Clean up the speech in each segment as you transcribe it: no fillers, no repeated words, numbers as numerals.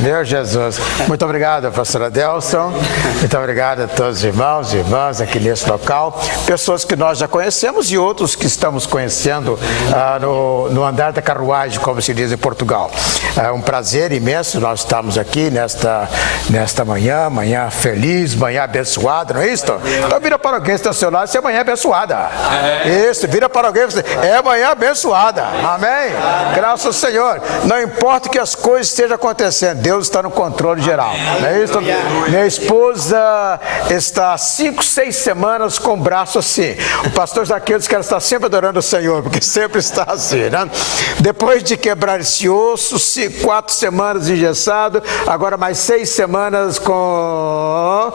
Meu Jesus. Muito obrigado, pastor Adelson. Muito obrigado a todos os irmãos e irmãs aqui nesse local. Pessoas que nós já conhecemos e outros que estamos conhecendo no andar da carruagem, como se diz em Portugal. É um prazer imenso nós estamos aqui nesta manhã feliz, manhã abençoada, não é isso? Então vira para alguém estacionado, se é manhã abençoada. Isso, vira para alguém, é manhã abençoada. Amém? Graças ao Senhor. Não importa que as coisas estejam acontecendo, Deus está no controle geral. Não é isso? Minha esposa está há 5, 6 semanas com o braço assim. O pastor daqueles que ela está sempre adorando o Senhor, porque sempre está assim, né? Depois de quebrar esse osso, 4 semanas engessado, agora mais 6 semanas com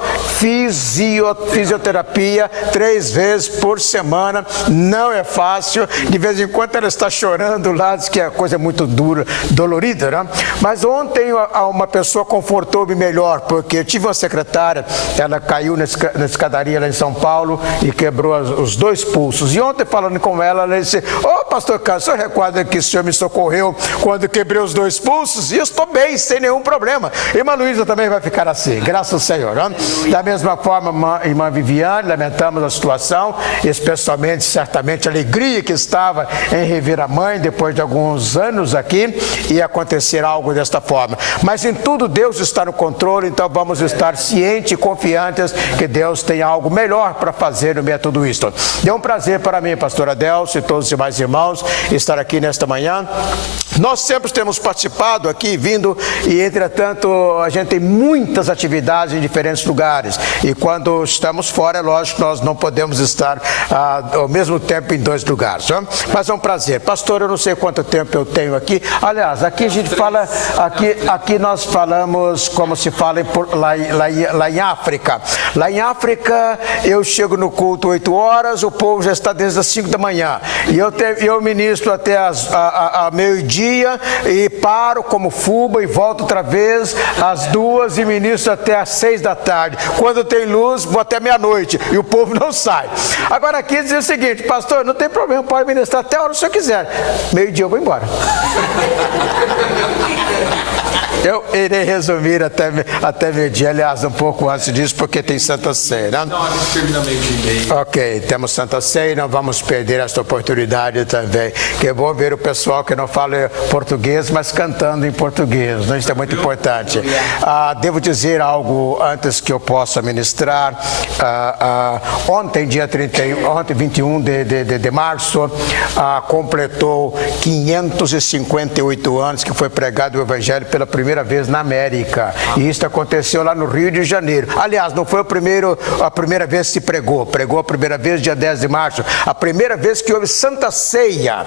fisioterapia, 3 vezes por semana. Não é fácil. De vez em quando ela está chorando lá, diz que a coisa é muito dura, dolorida, né? Mas ontem uma pessoa confortou-me melhor, porque eu tive uma secretária, ela caiu na escadaria lá em São Paulo e quebrou os 2 pulsos. E ontem, falando com ela disse: pastor Carlos, o senhor recorda que o senhor me socorreu quando quebrei os 2 pulsos? E eu estou bem, sem nenhum problema. Irmã Luísa também vai ficar assim, graças ao Senhor, né? Da mesma forma, irmã Viviane, lamentamos a situação, especialmente, certamente, a alegria que estava em rever a mãe depois de alguns anos aqui, e acontecer algo desta forma. Mas em tudo Deus está no controle, então vamos estar cientes e confiantes que Deus tem algo melhor para fazer no meio de tudo isso. É um prazer para mim, pastor Adelson e todos os demais irmãos, estar aqui nesta manhã. Nós sempre temos participado aqui, vindo, e entretanto a gente tem muitas atividades em diferentes lugares, e quando estamos fora, é lógico que nós não podemos estar ao mesmo tempo em 2 lugares, né? Mas é um prazer. Pastor, eu não sei quanto tempo eu tenho aqui. Aliás, aqui a gente fala, aqui nós falamos como se fala lá em África. Lá em África, eu chego no culto 8 horas, o povo já está desde as 5 da manhã, e eu ministro até a meio-dia, e paro como fuba e volto outra vez às 2 e ministro até às 6 da tarde. Quando tem luz, vou até meia-noite e o povo não sai. Agora aqui diz o seguinte: pastor, não tem problema, pode ministrar até a hora que o senhor quiser. Meio-dia eu vou embora. Eu irei resumir até meio-dia, aliás, um pouco antes disso, porque tem Santa Ceia, né? Não, a gente termina meio-dia. Ok, temos Santa Ceia, não vamos perder esta oportunidade também. Que é bom ver o pessoal que não fala português, mas cantando em português, né? Isso é muito importante. Devo dizer algo antes que eu possa ministrar. Ontem, dia 21 de março, completou 558 anos que foi pregado o Evangelho pela primeira vez na América. E isso aconteceu lá no Rio de Janeiro. Aliás, não foi a primeira vez que se pregou a primeira vez dia 10 de março. A primeira vez que houve Santa Ceia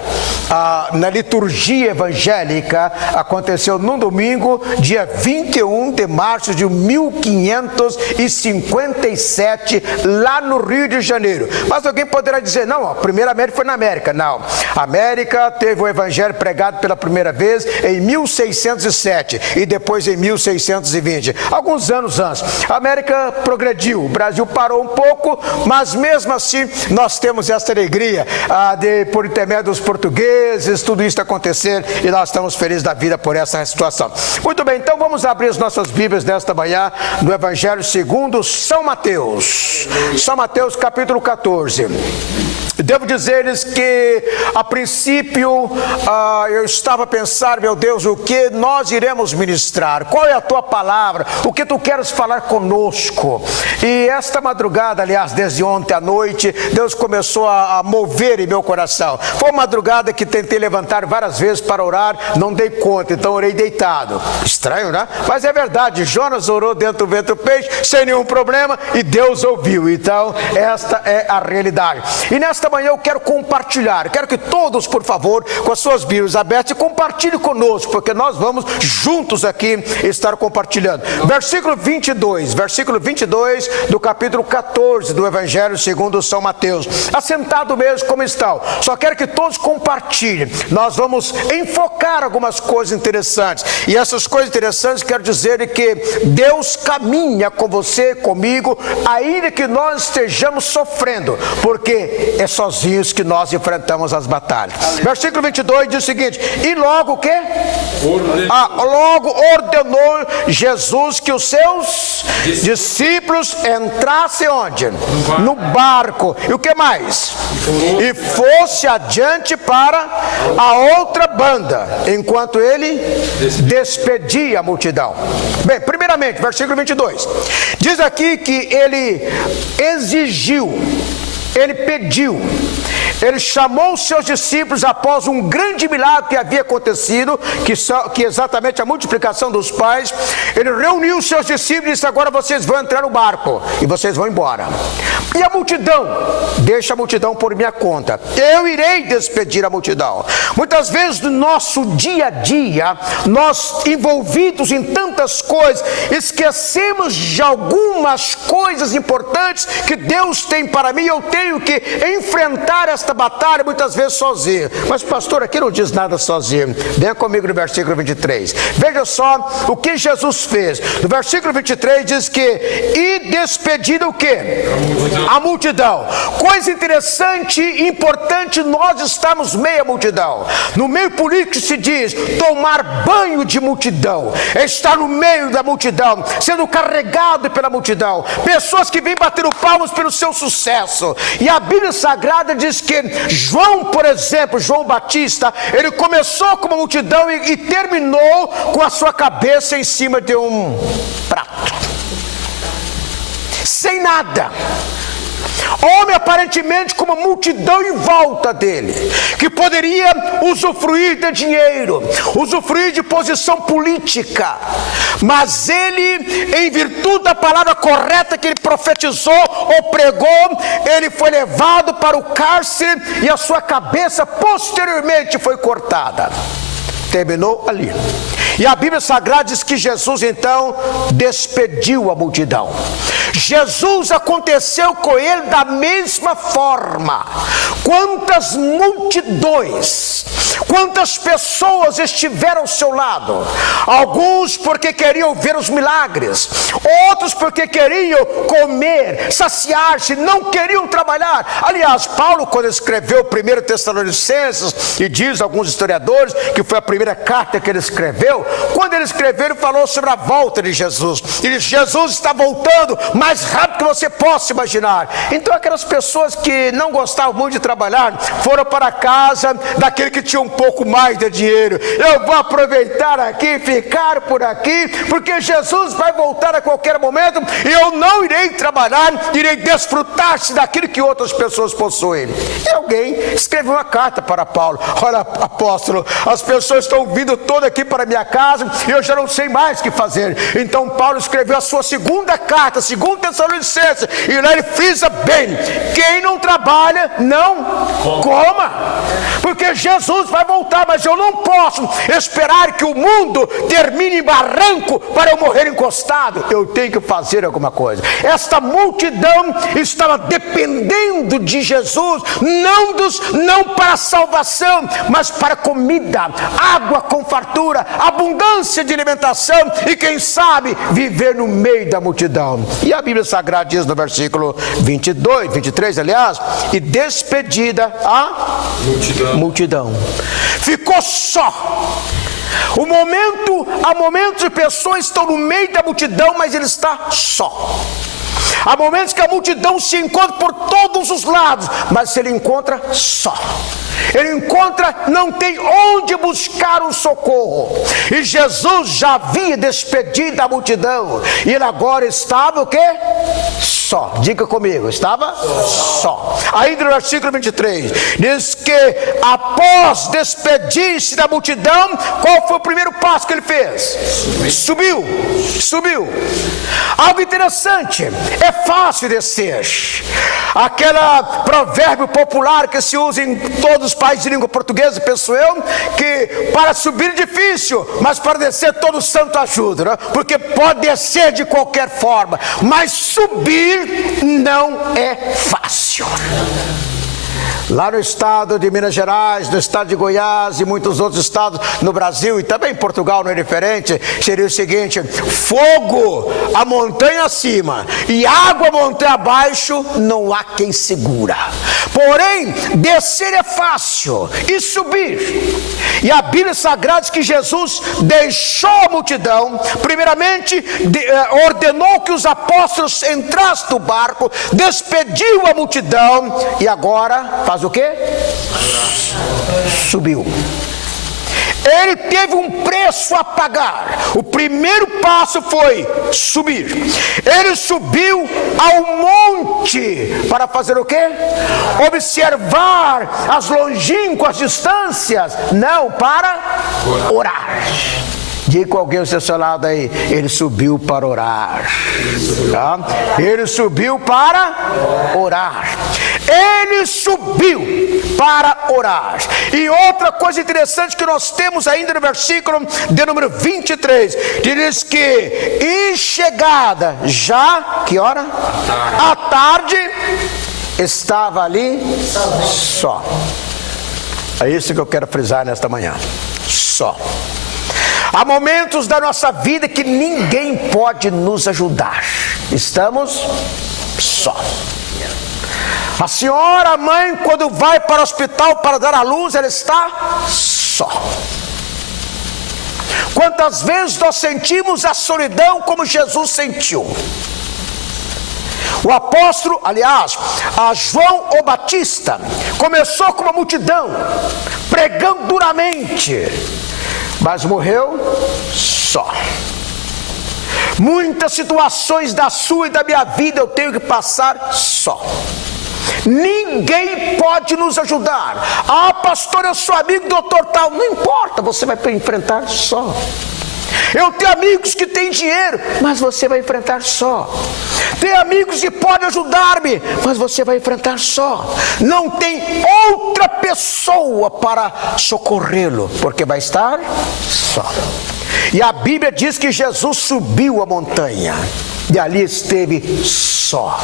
na liturgia evangélica aconteceu no domingo, dia 21 de março de 1557, lá no Rio de Janeiro. Mas alguém poderá dizer: não, a primeira América foi na América. Não, a América teve o Evangelho pregado pela primeira vez em 1607 e depois em 1620, alguns anos antes. A América progrediu, o Brasil parou um pouco, mas mesmo assim nós temos esta alegria por intermédio dos portugueses, tudo isso acontecer, e nós estamos felizes da vida por essa situação. Muito bem, então vamos abrir as nossas Bíblias nesta manhã no Evangelho segundo São Mateus. São Mateus capítulo 14. Devo dizer-lhes que, a princípio, eu estava a pensar: meu Deus, o que nós iremos ministrar? Qual é a tua palavra? O que tu queres falar conosco? E esta madrugada, aliás, desde ontem à noite, Deus começou a mover em meu coração. Foi uma madrugada que tentei levantar várias vezes para orar, não dei conta, então orei deitado. Estranho, né? Mas é verdade, Jonas orou dentro do ventre do peixe, sem nenhum problema, e Deus ouviu. Então, esta é a realidade. E nesta manhã eu quero compartilhar, quero que todos, por favor, com as suas Bíblias abertas, compartilhem conosco, porque nós vamos juntos aqui estar compartilhando. Versículo 22 do capítulo 14 do Evangelho segundo São Mateus. Assentado mesmo como estão, só quero que todos compartilhem. Nós vamos enfocar algumas coisas interessantes, e essas coisas interessantes quero dizer que Deus caminha com você, comigo, ainda que nós estejamos sofrendo, porque é sozinhos que nós enfrentamos as batalhas. Versículo 22 diz o seguinte: e logo o quê? Logo ordenou Jesus que os seus discípulos entrassem onde? No barco. E o que mais? E fosse adiante para a outra banda, enquanto ele despedia a multidão. Bem, primeiramente, versículo 22. Diz aqui que ele exigiu, ele pediu, ele chamou os seus discípulos após um grande milagre que havia acontecido, que exatamente a multiplicação dos pães. Ele reuniu os seus discípulos e disse: agora vocês vão entrar no barco e vocês vão embora. E a multidão? Deixa a multidão por minha conta, eu irei despedir a multidão. Muitas vezes no nosso dia a dia, nós envolvidos em tantas coisas, esquecemos de algumas coisas importantes que Deus tem para mim. Eu tenho que enfrentar esta batalha muitas vezes sozinho. Mas pastor, aqui não diz nada sozinho. Venha comigo no versículo 23. Veja só o que Jesus fez. No versículo 23 diz que: e despedido o quê? A multidão. Coisa interessante e importante, nós estamos meio à multidão. No meio político se diz tomar banho de multidão, estar no meio da multidão, sendo carregado pela multidão, pessoas que vêm batendo palmas pelo seu sucesso. E a Bíblia Sagrada diz que João, por exemplo, João Batista, ele começou com uma multidão e terminou com a sua cabeça em cima de um prato, sem nada. Homem aparentemente com uma multidão em volta dele, que poderia usufruir de dinheiro, usufruir de posição política, mas ele, em virtude da palavra correta que ele profetizou ou pregou, ele foi levado para o cárcere e a sua cabeça posteriormente foi cortada. Terminou ali. E a Bíblia Sagrada diz que Jesus então despediu a multidão. Jesus, aconteceu com ele da mesma forma. Quantas multidões, quantas pessoas estiveram ao seu lado. Alguns porque queriam ver os milagres, outros porque queriam comer, saciar-se, não queriam trabalhar. Aliás, Paulo, quando escreveu o 1 Tessalonicenses, e diz alguns historiadores que foi a primeira carta que ele escreveu, quando ele escreveu, ele falou sobre a volta de Jesus. Ele disse: Jesus está voltando mais rápido que você possa imaginar. Então aquelas pessoas que não gostavam muito de trabalhar foram para a casa daquele que tinha um pouco mais de dinheiro. Eu vou aproveitar aqui, ficar por aqui, porque Jesus vai voltar a qualquer momento e eu não irei trabalhar, irei desfrutar-se daquilo que outras pessoas possuem. E alguém escreveu uma carta para Paulo: olha, apóstolo, as pessoas estão vindo todas aqui para minha casa e eu já não sei mais o que fazer. Então Paulo escreveu a sua segunda carta, 2 Tessalonicenses, e lá ele frisa bem: quem não trabalha não coma, porque Jesus vai voltar, mas eu não posso esperar que o mundo termine em barranco para eu morrer encostado. Eu tenho que fazer alguma coisa. Esta multidão estava dependendo de Jesus, não para salvação, mas para comida, água com fartura, abundância de alimentação e, quem sabe, viver no meio da multidão. E a Bíblia Sagrada diz no versículo 23, aliás: e despedida a multidão, ficou só. Há momentos de pessoas estão no meio da multidão, mas ele está só. Há momentos que a multidão se encontra por todos os lados, mas ele encontra só. Ele encontra, não tem onde buscar um socorro. E Jesus já havia despedido a multidão, e ele agora estava o quê? Só. Diga comigo, estava só. Ainda no versículo 23 diz que após despedir-se da multidão, qual foi o primeiro passo que ele fez? Subiu. Algo interessante: é fácil descer. Aquele provérbio popular que se usa em todos os países de língua portuguesa, penso eu, que para subir é difícil, mas para descer todo santo ajuda, né? Porque pode descer de qualquer forma, mas subir não é fácil. lá no estado de Minas Gerais, no estado de Goiás e muitos outros estados no Brasil, e também Portugal não é diferente, seria o seguinte: fogo a montanha acima e água a montanha abaixo, não há quem segura. Porém, descer é fácil e subir. E a Bíblia Sagrada diz que Jesus deixou a multidão, primeiramente ordenou que os apóstolos entrassem no barco, despediu a multidão e agora faz o quê? Subiu. Ele teve um preço a pagar. O primeiro passo foi subir. Ele subiu ao monte para fazer o quê? Observar as longínquas distâncias, não para orar. Diga com alguém ao seu lado aí: ele subiu para orar. Tá? Ele subiu para orar. Ele subiu para orar. E outra coisa interessante que nós temos ainda no versículo de número 23, diz que em chegada já, que hora? À tarde, estava ali só. É isso que eu quero frisar nesta manhã. Só. Há momentos da nossa vida que ninguém pode nos ajudar. Estamos só. A senhora, a mãe, quando vai para o hospital para dar à luz, ela está só. Quantas vezes nós sentimos a solidão como Jesus sentiu? O apóstolo, aliás, João o Batista, começou com uma multidão, pregando duramente, mas morreu só. Muitas situações da sua e da minha vida eu tenho que passar só. Ninguém pode nos ajudar. Ah, pastor, eu sou amigo do doutor tal. Não importa, você vai enfrentar só. Eu tenho amigos que têm dinheiro, mas você vai enfrentar só. Tem amigos que podem ajudar-me, mas você vai enfrentar só. Não tem outra pessoa para socorrê-lo, porque vai estar só. E a Bíblia diz que Jesus subiu a montanha e ali esteve só.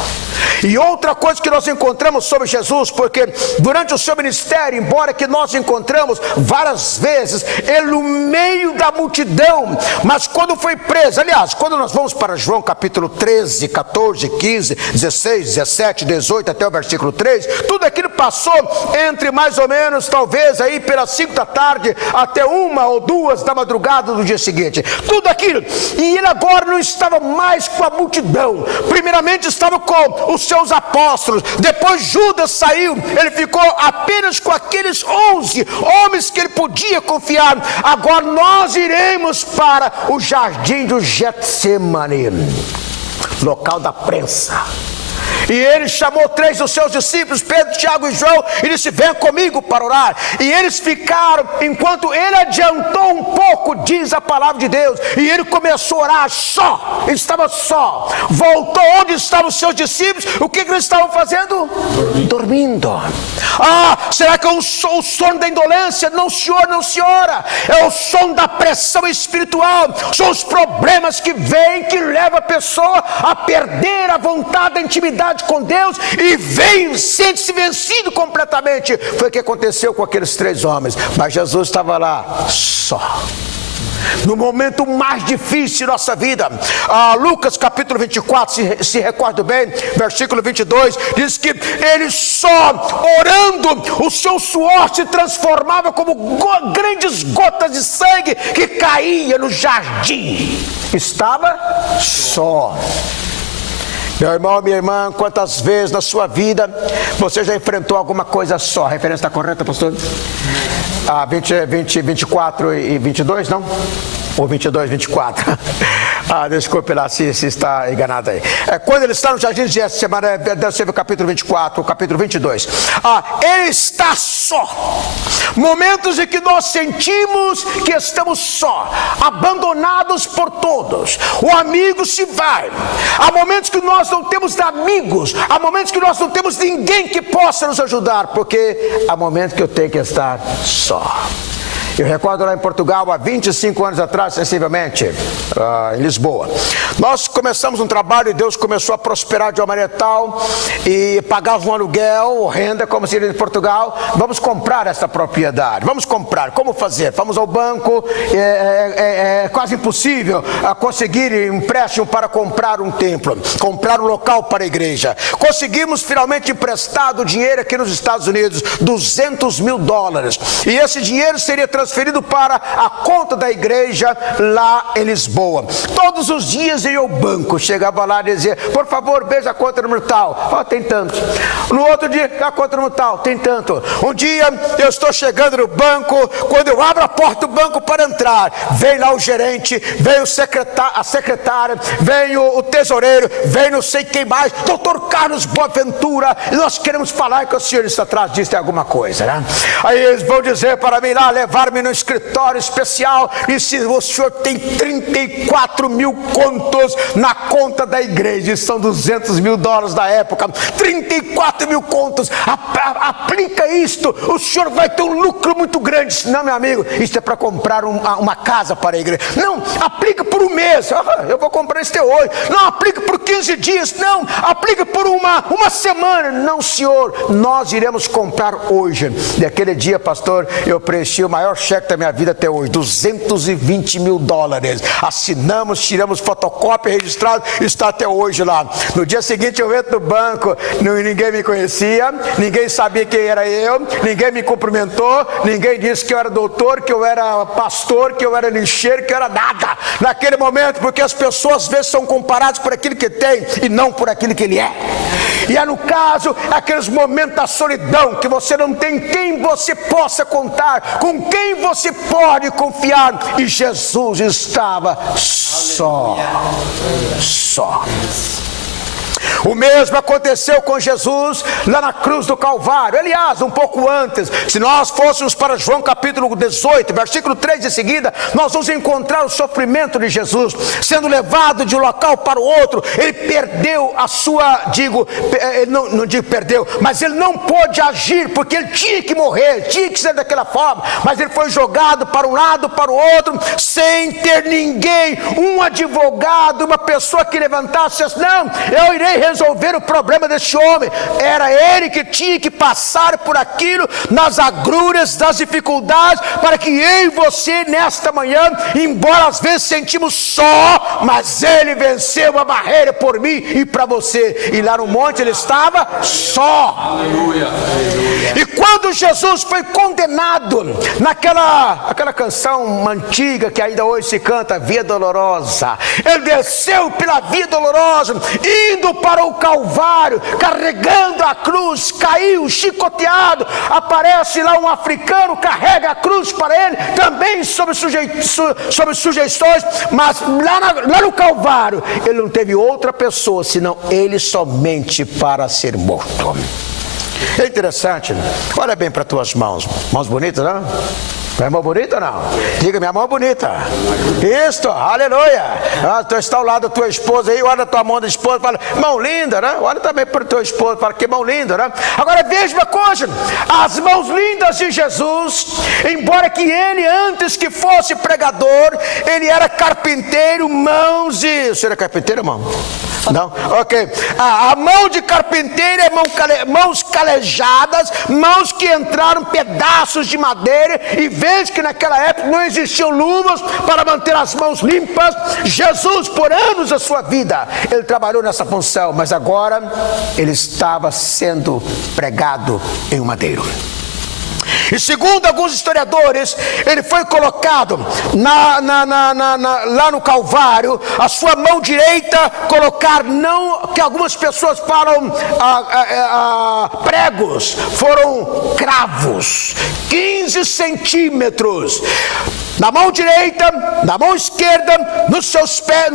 E outra coisa que nós encontramos sobre Jesus, porque durante o seu ministério, embora que nós encontramos várias vezes ele no meio da multidão, mas quando foi preso, aliás, quando nós vamos para João capítulo 13, 14, 15, 16, 17, 18 até o versículo 3, tudo aquilo passou entre mais ou menos, talvez aí pelas 5 da tarde até 1 ou 2 da madrugada do dia seguinte, tudo aquilo, e ele agora não estava mais com a multidão. Primeiramente estava com os seus apóstolos, depois Judas saiu, ele ficou apenas com aqueles 11 homens que ele podia confiar. Agora nós iremos para o jardim do Getsemane, local da prensa. E ele chamou 3 dos seus discípulos, Pedro, Tiago e João, e disse: venha comigo para orar. E eles ficaram, enquanto ele adiantou um pouco, diz a palavra de Deus, e ele começou a orar só. Ele estava só. Voltou onde estavam os seus discípulos. O que eles estavam fazendo? Dormindo. Ah, será que é o sono da indolência? Não, senhor, não, senhora. É o sono da pressão espiritual. São os problemas que vêm, que levam a pessoa a perder a vontade da intimidade com Deus e sente-se vencido completamente. Foi o que aconteceu com aqueles 3 homens. Mas Jesus estava lá só. No momento mais difícil da nossa vida, Lucas capítulo 24, se recordo bem, versículo 22, diz que ele só orando, o seu suor se transformava como grandes gotas de sangue que caía no jardim. Estava só. Meu irmão, minha irmã, quantas vezes na sua vida você já enfrentou alguma coisa só? A referência está correta, pastor? 24 e 22, não? Ou 22, 24. Desculpe lá se está enganado aí. Quando ele está no jardim de Getsemane, deve ser o capítulo 24, o capítulo 22. Ele está só. Momentos em que nós sentimos que estamos só, abandonados por todos. O amigo se vai. Há momentos que nós não temos amigos. Há momentos que nós não temos ninguém que possa nos ajudar, porque há momentos que eu tenho que estar só. Eu recordo lá em Portugal, há 25 anos atrás, sensivelmente, em Lisboa. Nós começamos um trabalho e Deus começou a prosperar de uma maneira tal e pagava um aluguel, renda, como se diz em Portugal. Vamos comprar essa propriedade, vamos comprar. Como fazer? Vamos ao banco, é quase impossível conseguir empréstimo para comprar um templo, comprar um local para a igreja. Conseguimos finalmente emprestado dinheiro aqui nos Estados Unidos, $200 mil. E esse dinheiro seria transferido para a conta da igreja lá em Lisboa. Todos os dias eu ia ao banco, chegava lá e dizia: por favor, veja a conta número tal. Tem tanto. No outro dia, a conta número tal, tem tanto. Um dia eu estou chegando no banco, quando eu abro a porta do banco para entrar, vem lá o gerente, vem a secretária, vem o tesoureiro, vem não sei quem mais, doutor Carlos Boaventura, e nós queremos falar que o senhor está atrás disso, tem alguma coisa, né? Aí eles vão dizer para mim lá, levar-me no escritório especial, e se o senhor tem 34 mil contos na conta da igreja, e são $200 mil da época, 34 mil contos, aplica isto, o senhor vai ter um lucro muito grande. Não, meu amigo, isso é para comprar uma casa para a igreja. Não, aplica por um mês. Eu vou comprar este hoje. Não, aplica por 15 dias. Não, aplica por uma semana. Não, senhor, nós iremos comprar hoje. E aquele dia, pastor, eu preenchi o maior cheque da minha vida até hoje, $220 mil. Assinamos, tiramos fotocópia, registrado, está até hoje lá. No dia seguinte eu entro no banco, ninguém me conhecia, ninguém sabia quem era eu, ninguém me cumprimentou, ninguém disse que eu era doutor, que eu era pastor, que eu era lixeiro, que eu era nada. Naquele momento, porque as pessoas às vezes são comparadas por aquilo que tem e não por aquilo que ele é. E é no caso, aqueles momentos da solidão, que você não tem quem você possa contar, com quem você pode confiar. E Jesus estava só. O mesmo aconteceu com Jesus lá na cruz do Calvário. Aliás, um pouco antes, se nós fôssemos para João capítulo 18, versículo 3 em seguida, nós vamos encontrar o sofrimento de Jesus, sendo levado de um local para o outro. Ele perdeu a sua, não digo perdeu, mas ele não pôde agir, porque ele tinha que morrer, tinha que ser daquela forma, mas ele foi jogado para um lado, para o outro, sem ter ninguém, um advogado, uma pessoa que levantasse, não, eu irei resolver o problema desse homem. Era ele que tinha que passar por aquilo, nas agruras, das dificuldades, para que eu e você nesta manhã, embora às vezes sentimos só, mas ele venceu a barreira por mim e para você. E lá no monte ele estava só. Aleluia. E quando Jesus foi condenado naquela canção antiga que ainda hoje se canta, Via Dolorosa, ele desceu pela Via Dolorosa, indo para o Calvário, carregando a cruz, caiu chicoteado. Aparece lá um africano, carrega a cruz para ele, também sob sujeições, mas lá no Calvário ele não teve outra pessoa senão ele somente para ser morto. É interessante, olha bem para tuas mãos bonitas, não? Minha mão bonita ou não? Diga, minha mão bonita. Isto, aleluia. Tu está ao lado da tua esposa aí, olha a tua mão da esposa, fala, mão linda, né? Olha também para o teu esposo, fala, que mão linda, né? Agora veja uma coisa, as mãos lindas de Jesus, embora que ele antes que fosse pregador, ele era carpinteiro, mãos e... Você era carpinteiro, irmão? Não? Ok. A mão de carpinteiro é mãos calejadas, mãos que entraram pedaços de madeira, e veja que naquela época não existiam luvas para manter as mãos limpas. Jesus, por anos da sua vida, ele trabalhou nessa função, mas agora ele estava sendo pregado em um madeiro. E segundo alguns historiadores, ele foi colocado lá no Calvário, a sua mão direita colocar, não que algumas pessoas falam pregos, foram cravos, 15 centímetros. Na mão direita, na mão esquerda, nos seus pés,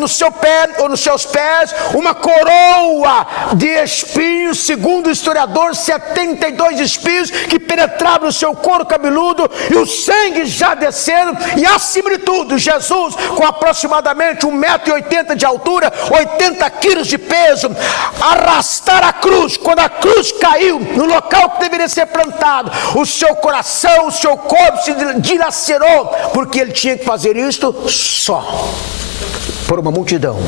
uma coroa de espinhos, segundo o historiador, 72 espinhos que penetravam no seu couro cabeludo e o sangue já descendo, e acima de tudo, Jesus com aproximadamente 1,80 m de altura, 80 quilos de peso, arrastar a cruz. Quando a cruz caiu no local que deveria ser plantado, o seu coração, o seu corpo se dilacerou, porque ele tinha que fazer isto só, por uma multidão.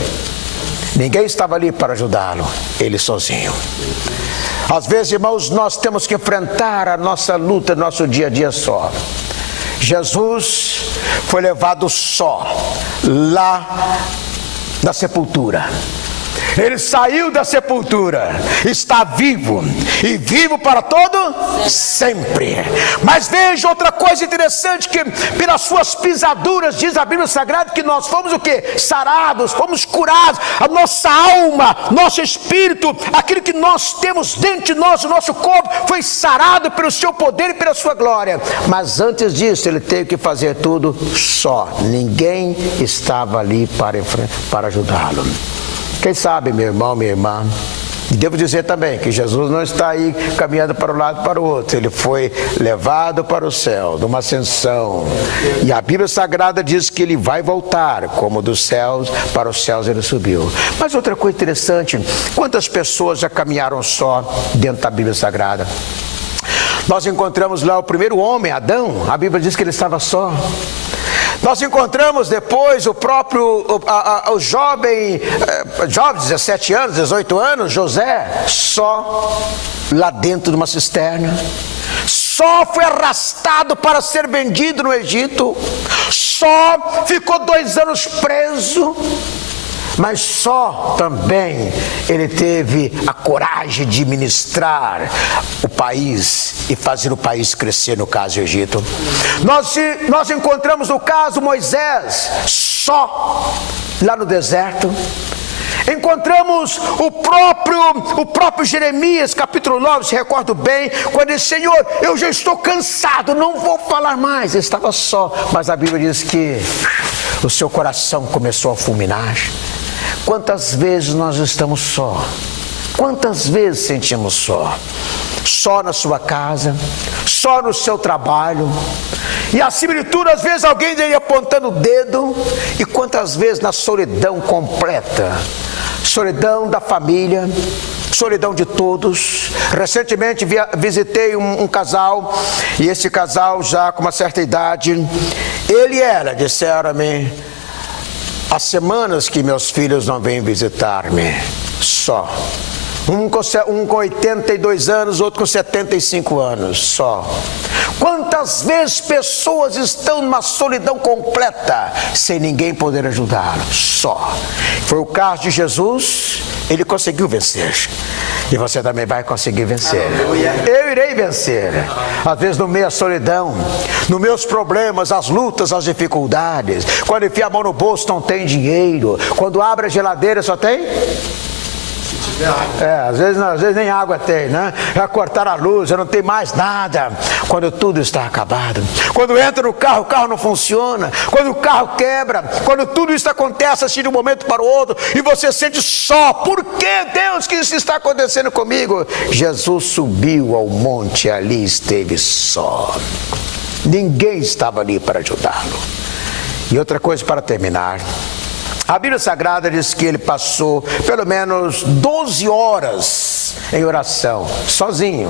Ninguém estava ali para ajudá-lo, ele sozinho. Às vezes, irmãos, nós temos que enfrentar a nossa luta, nosso dia a dia só. Jesus foi levado só lá da sepultura. Ele saiu da sepultura, está vivo, e vivo para todo sempre. Mas veja outra coisa interessante, que pelas suas pisaduras, diz a Bíblia Sagrada, que nós fomos o quê? Sarados, fomos curados. A nossa alma, nosso espírito, aquilo que nós temos dentro de nós, o nosso corpo, foi sarado pelo seu poder e pela sua glória. Mas antes disso, ele teve que fazer tudo só. Ninguém estava ali para ajudá-lo. Quem sabe, meu irmão, minha irmã, devo dizer também que Jesus não está aí caminhando para um lado e para o outro. Ele foi levado para o céu, numa ascensão. E a Bíblia Sagrada diz que ele vai voltar, como dos céus, para os céus ele subiu. Mas outra coisa interessante, quantas pessoas já caminharam só dentro da Bíblia Sagrada? Nós encontramos lá o primeiro homem, Adão, a Bíblia diz que ele estava só. Nós encontramos depois o jovem, 17 anos, 18 anos, José, só lá dentro de uma cisterna. Só foi arrastado para ser vendido no Egito. Só ficou 2 anos preso. Mas só também ele teve a coragem de ministrar o país e fazer o país crescer, no caso do Egito. Nós encontramos no caso Moisés, só lá no deserto. Encontramos o próprio Jeremias, capítulo 9, se recordo bem, quando disse: Senhor, eu já estou cansado, não vou falar mais. Ele estava só, mas a Bíblia diz que o seu coração começou a fulminar. Quantas vezes nós estamos só? Quantas vezes sentimos só? Só na sua casa, só no seu trabalho, e acima de tudo, às vezes alguém vem apontando o dedo. E quantas vezes na solidão completa, solidão da família, solidão de todos. Recentemente visitei um casal, e esse casal já com uma certa idade, ele e ela disseram-me: há semanas que meus filhos não vêm visitar-me, só. Um com 82 anos, outro com 75 anos, só. Quantas vezes pessoas estão numa solidão completa, sem ninguém poder ajudá-los, só. Foi o caso de Jesus, ele conseguiu vencer. E você também vai conseguir vencer. Eu irei vencer. Às vezes no meio da solidão, nos meus problemas, as lutas, as dificuldades. Quando enfia a mão no bolso não tem dinheiro. Quando abre a geladeira só tem... às vezes nem água tem, né? Já cortaram a luz, já não tem mais nada. Quando tudo está acabado. Quando entra no carro, o carro não funciona. Quando o carro quebra. Quando tudo isso acontece assim de um momento para o outro, e você sente só. Por que, Deus, que isso está acontecendo comigo? Jesus subiu ao monte e ali esteve só. Ninguém estava ali para ajudá-lo. E outra coisa para terminar. A Bíblia Sagrada diz que ele passou pelo menos 12 horas em oração, sozinho,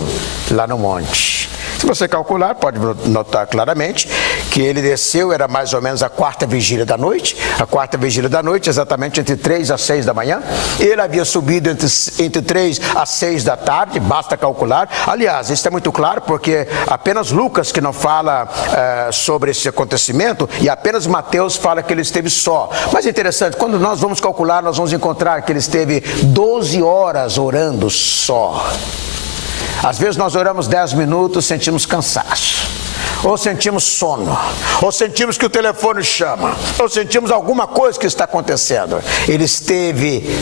lá no monte. Se você calcular, pode notar claramente que ele desceu, era mais ou menos a 4ª vigília da noite. A 4ª vigília da noite, exatamente entre 3 às 6 da manhã. Ele havia subido entre 3 às 6 da tarde, basta calcular. Aliás, isso é muito claro, porque apenas Lucas que não fala sobre esse acontecimento, e apenas Mateus fala que ele esteve só. Mas é interessante, quando nós vamos calcular, nós vamos encontrar que ele esteve 12 horas orando só. Às vezes nós oramos 10 minutos, sentimos cansaço, ou sentimos sono, ou sentimos que o telefone chama, ou sentimos alguma coisa que está acontecendo. Ele esteve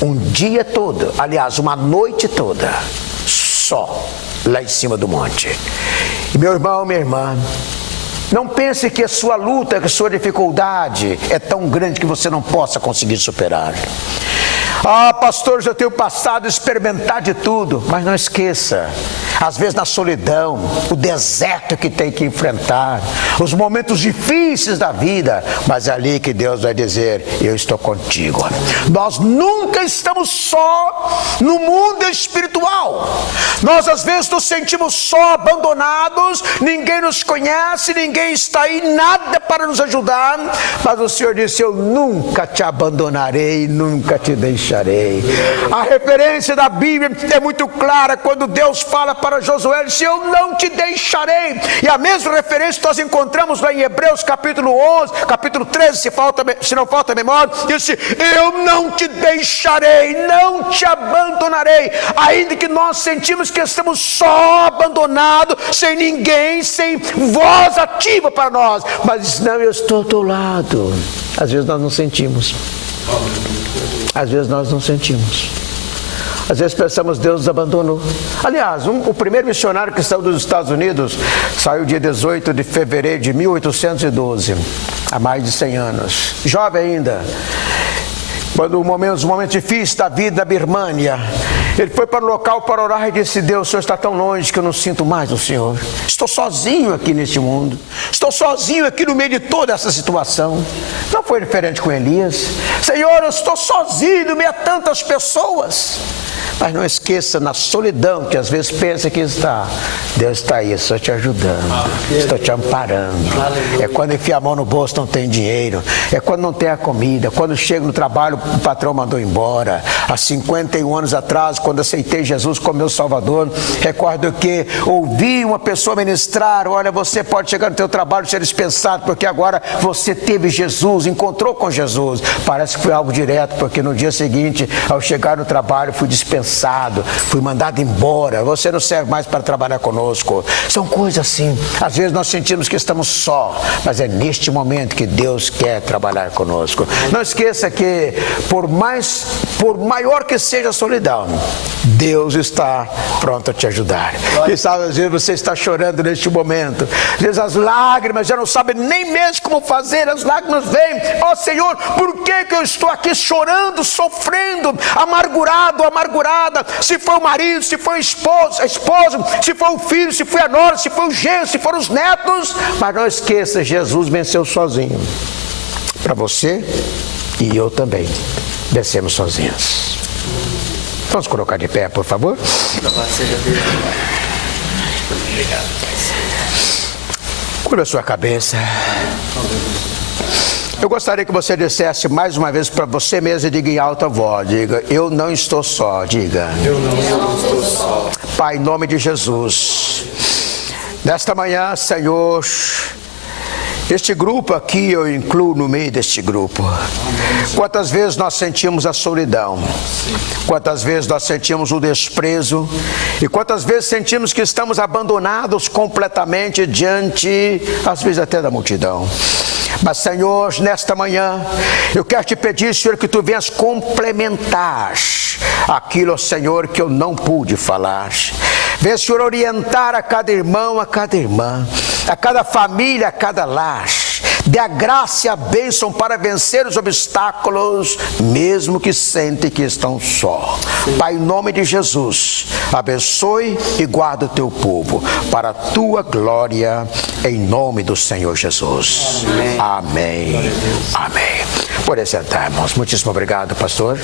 um dia todo, aliás, uma noite toda, só, lá em cima do monte. E meu irmão, minha irmã, não pense que a sua luta, que a sua dificuldade é tão grande que você não possa conseguir superar. Ah, pastor, já tenho passado a experimentar de tudo. Mas não esqueça, às vezes na solidão, o deserto que tem que enfrentar, os momentos difíceis da vida, mas é ali que Deus vai dizer: eu estou contigo. Nós nunca estamos só no mundo espiritual. Nós às vezes nos sentimos só, abandonados, ninguém nos conhece, ninguém está aí, nada para nos ajudar, mas o Senhor disse: eu nunca te abandonarei, nunca te deixarei. A referência da Bíblia é muito clara, quando Deus fala para Josué, ele disse: eu não te deixarei. E a mesma referência nós encontramos lá em Hebreus capítulo 11, capítulo 13, se não falta a memória, disse: eu não te deixarei, não te abandonarei. Ainda que nós sentimos que estamos só, abandonados, sem ninguém, sem voz ativa para nós, mas não, eu estou ao teu lado. Às vezes nós não sentimos. Às vezes nós não sentimos. Às vezes pensamos: Deus nos abandonou. Aliás, o primeiro missionário cristão dos Estados Unidos saiu dia 18 de fevereiro de 1812, há mais de 100 anos, jovem ainda. Quando os momentos difíceis da vida da Birmânia, ele foi para o local para orar e disse: Deus, o Senhor está tão longe que eu não sinto mais o Senhor. Estou sozinho aqui neste mundo. Estou sozinho aqui no meio de toda essa situação. Não foi diferente com Elias. Senhor, eu estou sozinho no meio de tantas pessoas. Mas não esqueça, na solidão que às vezes pensa que está, Deus está aí, estou te ajudando, estou te amparando. É quando enfia a mão no bolso, não tem dinheiro. É quando não tem a comida. Quando chega no trabalho, o patrão mandou embora. Há 51 anos atrás, quando aceitei Jesus como meu Salvador, recordo que ouvi uma pessoa ministrar: olha, você pode chegar no teu trabalho e ser dispensado, porque agora você teve Jesus, encontrou com Jesus. Parece que foi algo direto, porque no dia seguinte, ao chegar no trabalho, fui dispensado, fui mandado embora, você não serve mais para trabalhar conosco. São coisas assim. Às vezes nós sentimos que estamos só, mas é neste momento que Deus quer trabalhar conosco. Não esqueça que por maior que seja a solidão, Deus está pronto a te ajudar. E sabe, às vezes você está chorando neste momento, às vezes as lágrimas já não sabem nem mesmo como fazer, as lágrimas vêm: ó Senhor, por que eu estou aqui chorando, sofrendo, amargurada? Se foi o marido, se foi a esposa, se foi o filho, se foi a nora, se foi o genro, se foram os netos. Mas não esqueça, Jesus venceu sozinho. Para você e eu também vencemos sozinhos. Vamos colocar de pé, por favor. Curva a sua cabeça. Eu gostaria que você dissesse mais uma vez para você mesmo, e diga em alta voz, diga: eu não estou só, diga. Eu não estou só. Pai, em nome de Jesus, nesta manhã, Senhor, este grupo aqui eu incluo no meio deste grupo. Quantas vezes nós sentimos a solidão, quantas vezes nós sentimos o desprezo, e quantas vezes sentimos que estamos abandonados completamente diante, às vezes até da multidão. Mas Senhor, nesta manhã, eu quero te pedir, Senhor, que tu venhas complementar aquilo, Senhor, que eu não pude falar. Venha, Senhor, orientar a cada irmão, a cada irmã, a cada família, a cada lar. Dê a graça e a bênção para vencer os obstáculos, mesmo que sentem que estão só. Pai, em nome de Jesus, abençoe e guarda o teu povo para a tua glória, em nome do Senhor Jesus. Amém. Amém. Amém. Por sentar, irmãos. Muitíssimo obrigado, pastor.